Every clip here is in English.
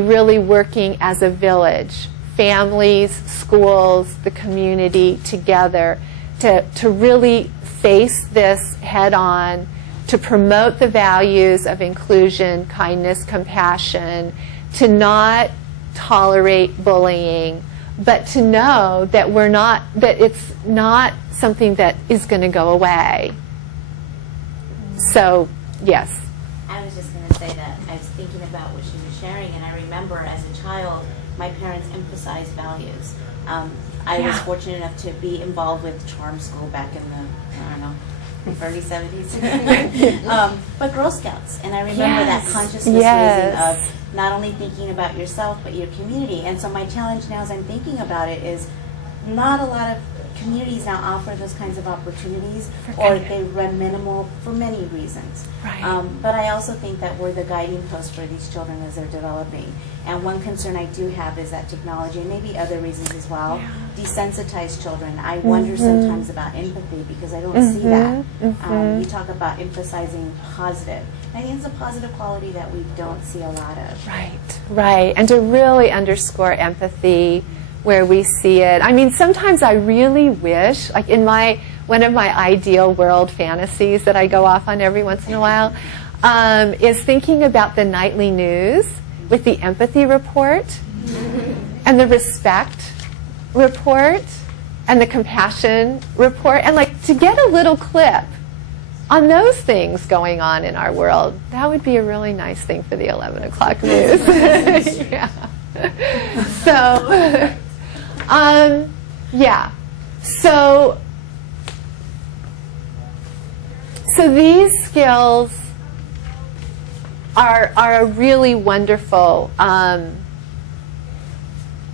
really working as a village, families, schools, the community together to really face this head on, to promote the values of inclusion, kindness, compassion, to not tolerate bullying, but to know that that it's not something that is going to go away. So, yes. I was just going to say that I was thinking about what she was sharing, and I remember as a child, my parents emphasized values. I was fortunate enough to be involved with charm school back in the, I don't know, early 70s. But Girl Scouts, and I remember that consciousness raising of not only thinking about yourself, but your community. And so my challenge now as I'm thinking about it is not a lot of communities now offer those kinds of opportunities, or they run minimal for many reasons. Right. But I also think that we're the guiding post for these children as they're developing. And one concern I do have is that technology, and maybe other reasons as well, desensitize children. I wonder sometimes about empathy because I don't see that. You talk about emphasizing positive. I think it's a positive quality that we don't see a lot of. Right. And to really underscore empathy where we see it. I mean, sometimes I really wish, like in one of my ideal world fantasies that I go off on every once in a while, is thinking about the nightly news with the empathy report and the respect report and the compassion report, and like to get a little clip on those things going on in our world. That would be a really nice thing for the 11 o'clock news. Yeah. So, yeah. So these skills are a really wonderful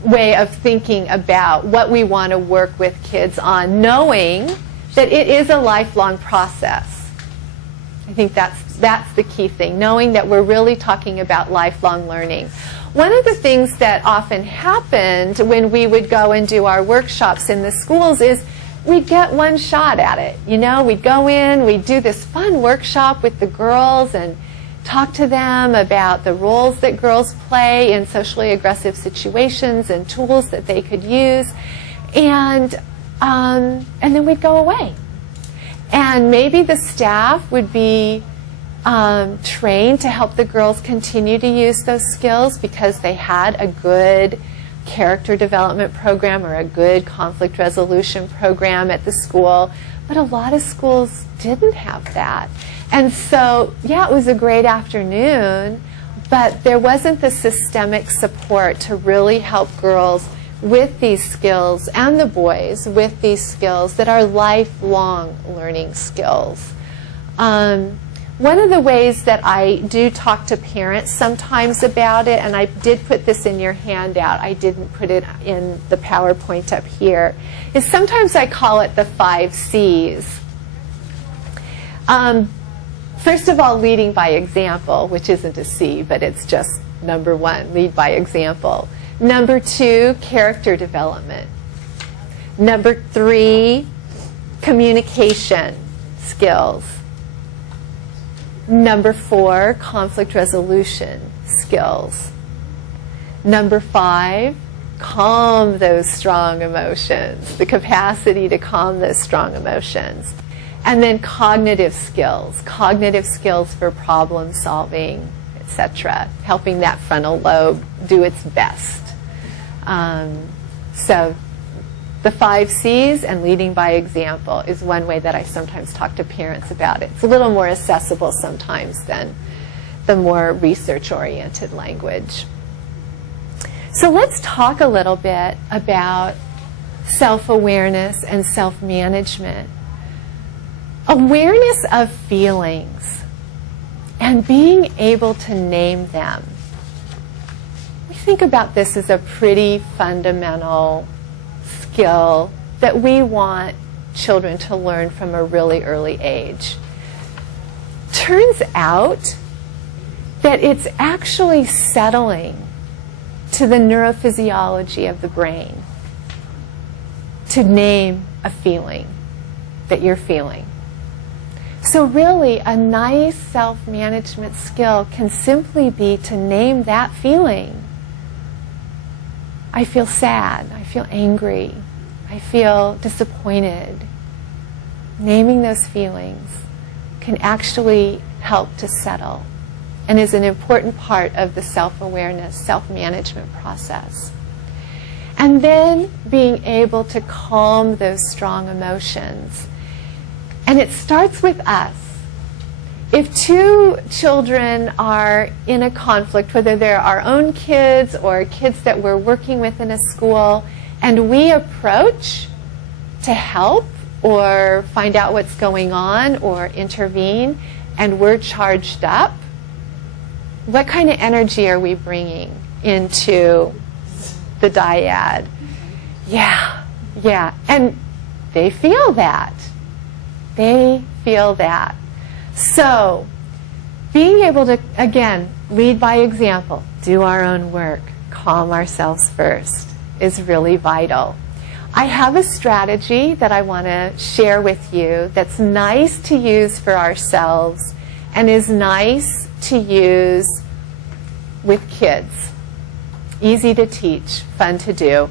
way of thinking about what we want to work with kids on, knowing that it is a lifelong process. I think that's the key thing, knowing that we're really talking about lifelong learning. One of the things that often happened when we would go and do our workshops in the schools is we'd get one shot at it. You know, we'd go in, we'd do this fun workshop with the girls and talk to them about the roles that girls play in socially aggressive situations and tools that they could use, and then we'd go away. And maybe the staff would be trained to help the girls continue to use those skills because they had a good character development program or a good conflict resolution program at the school. But a lot of schools didn't have that. And so, yeah, it was a great afternoon, but there wasn't the systemic support to really help girls with these skills, and the boys with these skills that are lifelong learning skills. One of the ways that I do talk to parents sometimes about it, and I did put this in your handout, I didn't put it in the PowerPoint up here, is sometimes I call it the 5 C's. First of all, leading by example, which isn't a C, but it's just number 1, lead by example. Number 2, character development. Number 3, communication skills. Number 4, conflict resolution skills. Number 5, calm those strong emotions, the capacity to calm those strong emotions. And then cognitive skills for problem solving, etc., helping that frontal lobe do its best. So the 5 C's and leading by example is one way that I sometimes talk to parents about it. It's a little more accessible sometimes than the more research-oriented language. So let's talk a little bit about self-awareness and self-management. Awareness of feelings and being able to name them. We think about this as a pretty fundamental skill that we want children to learn from a really early age. Turns out that it's actually settling to the neurophysiology of the brain to name a feeling that you're feeling. So really, a nice self-management skill can simply be to name that feeling I feel sad, I feel angry, I feel disappointed. Naming those feelings can actually help to settle and is an important part of the self-awareness, self-management process. And then being able to calm those strong emotions. And it starts with us. If two children are in a conflict, whether they're our own kids or kids that we're working with in a school, and we approach to help or find out what's going on or intervene, and we're charged up, what kind of energy are we bringing into the dyad? Yeah. And they feel that. They feel that. So, being able to, again, lead by example, do our own work, calm ourselves first, is really vital. I have a strategy that I want to share with you that's nice to use for ourselves and is nice to use with kids. Easy to teach, fun to do.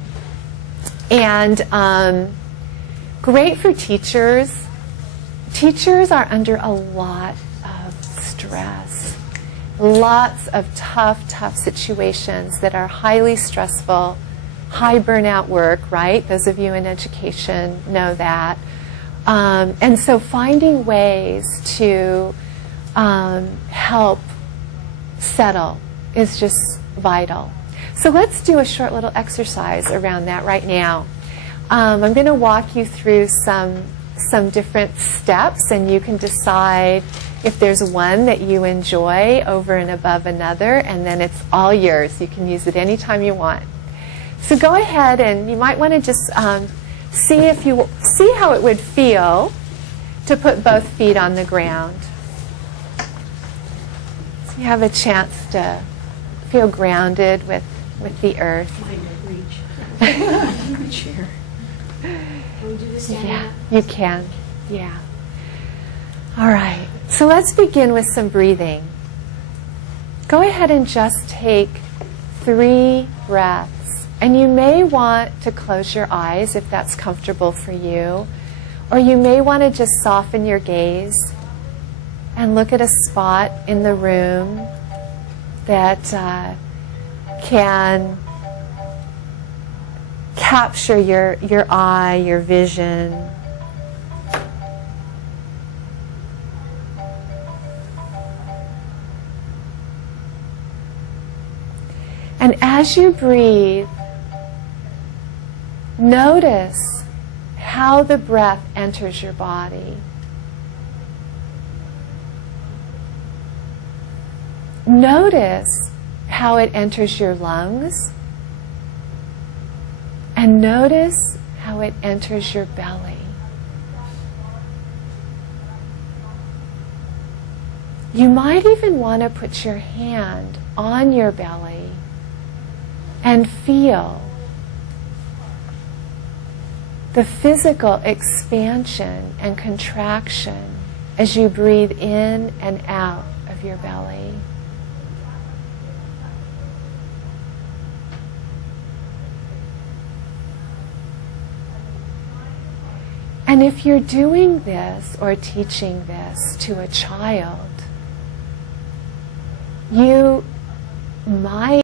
And great for teachers. Teachers are under a lot of stress. Lots of tough situations that are highly stressful, high burnout work, right? Those of you in education know that. And so finding ways to help settle is just vital. So let's do a short little exercise around that right now. I'm going to walk you through some different steps, and you can decide if there's one that you enjoy over and above another, and then it's all yours. You can use it anytime you want. So go ahead, and you might want to just see how it would feel to put both feet on the ground. So you have a chance to feel grounded with the earth. Chair. Can we do this standing Yeah, up? you can. Yeah. All right. So let's begin with some breathing. Go ahead and just take 3 breaths. And you may want to close your eyes if that's comfortable for you. Or you may want to just soften your gaze and look at a spot in the room that can capture your eye, your vision. And as you breathe, notice how the breath enters your body. Notice how it enters your lungs. And notice how it enters your belly. You might even want to put your hand on your belly and feel the physical expansion and contraction as you breathe in and out of your belly. And if you're doing this or teaching this to a child, you might